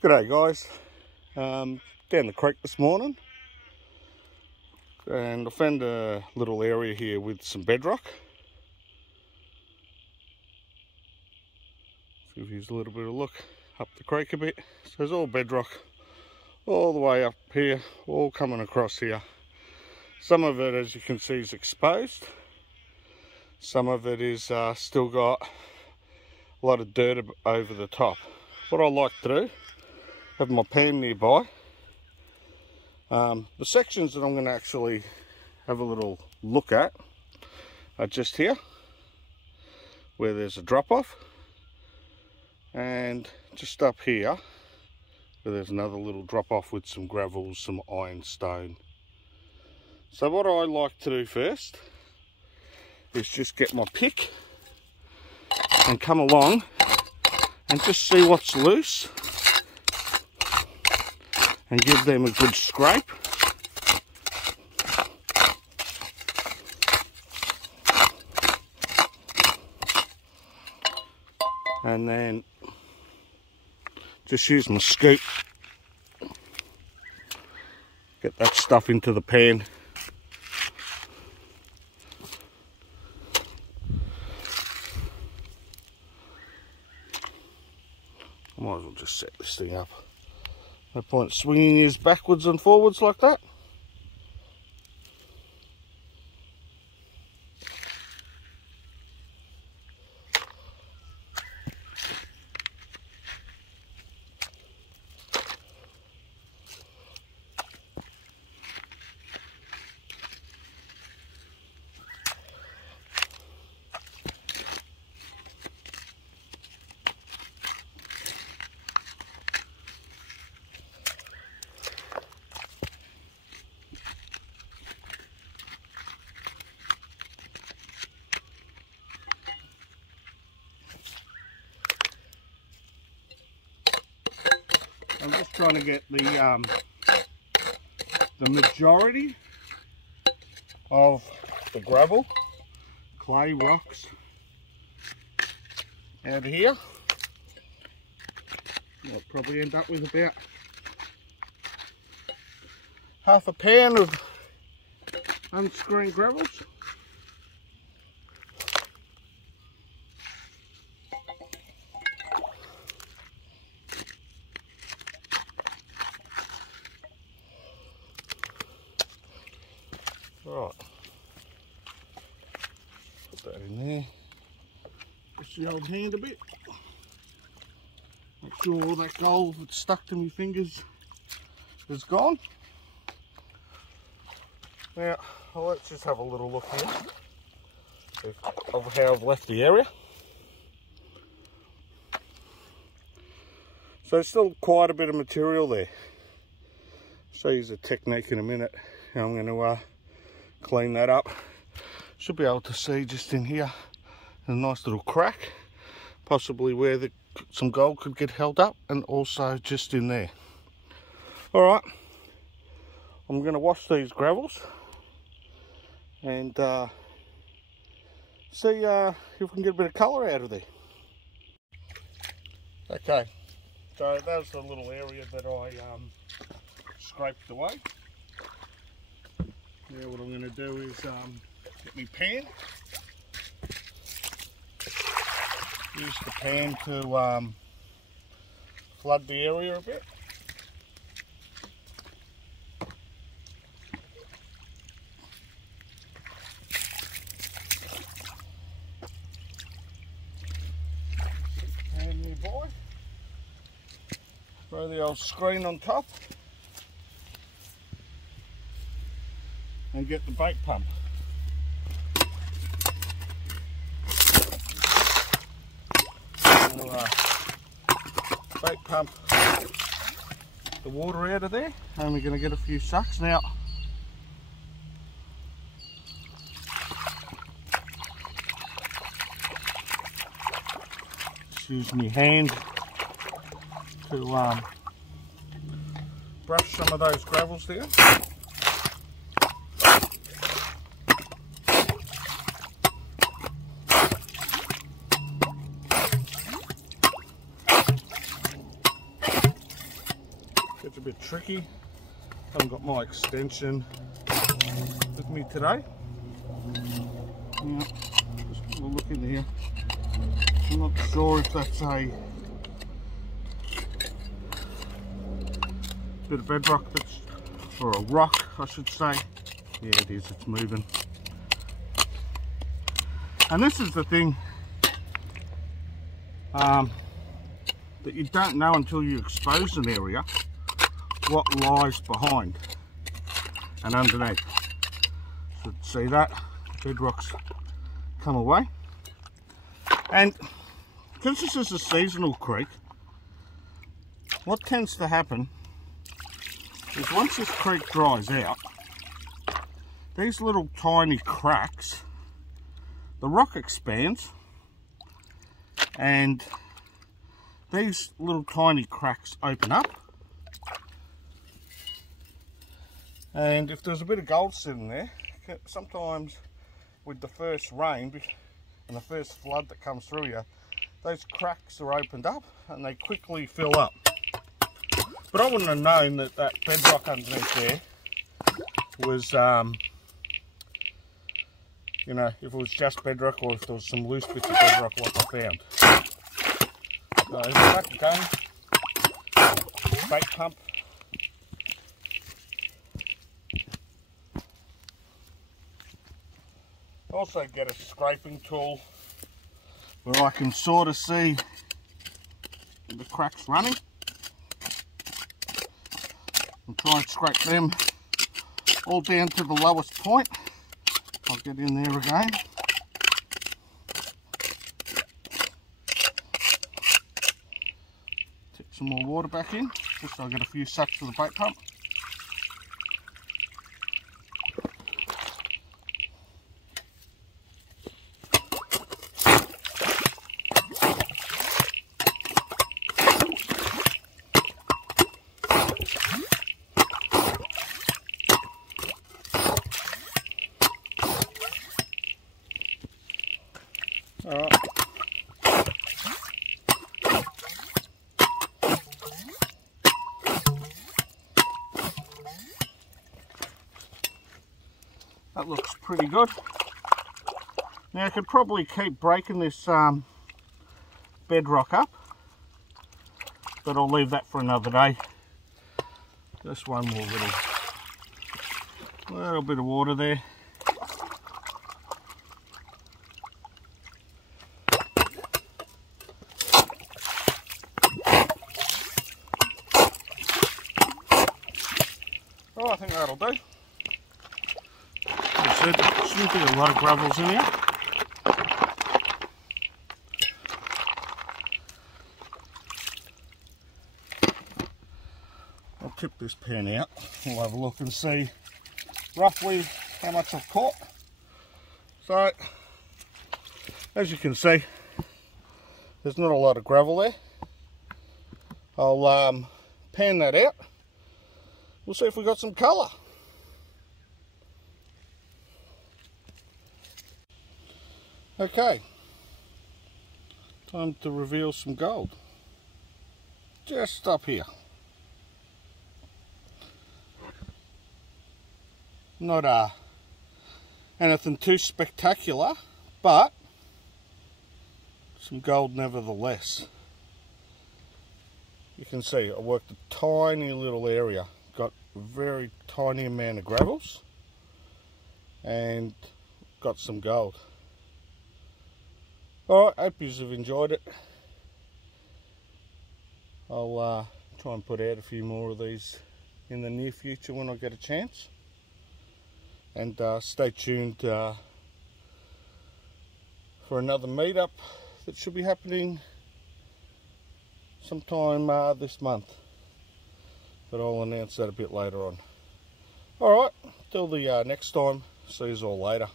G'day guys, down the creek this morning, and I found a little area here with some bedrock. Give you a little bit of a look up the creek a bit. So there's all bedrock all the way up here, all coming across here. Some of it, as you can see, is exposed. Some of it is still got a lot of dirt over the top. What I like to do, have my pan nearby. The sections that I'm going to actually have a little look at are just here, where there's a drop off, and just up here where there's another little drop off with some gravel, some ironstone. So what I like to do first is just get my pick and come along and just see what's loose and give them a good scrape. And then just use my scoop, get that stuff into the pan. I might as well just set this thing up. No point swinging his backwards and forwards like that. I'm just trying to get the majority of the gravel, clay, rocks out of here. I'll probably end up with about half a pan of unscreened gravels. Right, put that in there, push the old hand a bit, make sure all that gold that's stuck to my fingers is gone. Now, let's just have a little look here of how I've left the area. So there's still quite a bit of material there. I'll show you the technique in a minute. Now I'm going to clean that up. Should be able to see just in here a nice little crack, possibly where some gold could get held up, and also just in there. All right, I'm going to wash these gravels and see if we can get a bit of colour out of there. Okay, so that was the little area that I scraped away. Now what I'm going to do is get my pan, use the pan to flood the area a bit. And nearby, throw the old screen on top. And get the bait pump. We'll bait pump the water out of there, and we're going to get a few sucks now. Just use my hand to brush some of those gravels there. Gets a bit tricky. Haven't got my extension with me today. Yeah, just have a look in here. I'm not sure if that's a bit of bedrock that's, or a rock I should say. Yeah, it is, it's moving. And this is the thing that you don't know until you expose an area what lies behind and underneath. So see that bedrock's come away, and because this is a seasonal creek, what tends to happen is once this creek dries out, these little tiny cracks, the rock expands and these little tiny cracks open up, and if there's a bit of gold sitting there, sometimes with the first rain and the first flood that comes through here, those cracks are opened up and they quickly fill up. But I wouldn't have known that that bedrock underneath there was, you know, if it was just bedrock or if there was some loose bits of bedrock like I found. So back again, bait pump. Also get a scraping tool where I can sort of see the cracks running and try and scrape them all down to the lowest point. I'll get in there again. Tip some more water back in, just so I get a few sucks of the bait pump. Alright. That looks pretty good. Now I could probably keep breaking this bedrock up, but I'll leave that for another day. Just one more little bit of water there. Oh, I think that'll do. Like I said, there shouldn't be a lot of gravels in here. I'll tip this pan out. We'll have a look and see roughly how much I've caught. So, as you can see, there's not a lot of gravel there. I'll pan that out. We'll see if we got some colour. Okay, time to reveal some gold. Just up here. Not anything too spectacular, but some gold nevertheless. You can see I worked a tiny little area. Got a very tiny amount of gravels and got some gold. Alright, hope you have enjoyed it. I'll try and put out a few more of these in the near future when I get a chance. And stay tuned for another meetup that should be happening sometime this month. But I'll announce that a bit later on. Alright, till the next time, see you all later.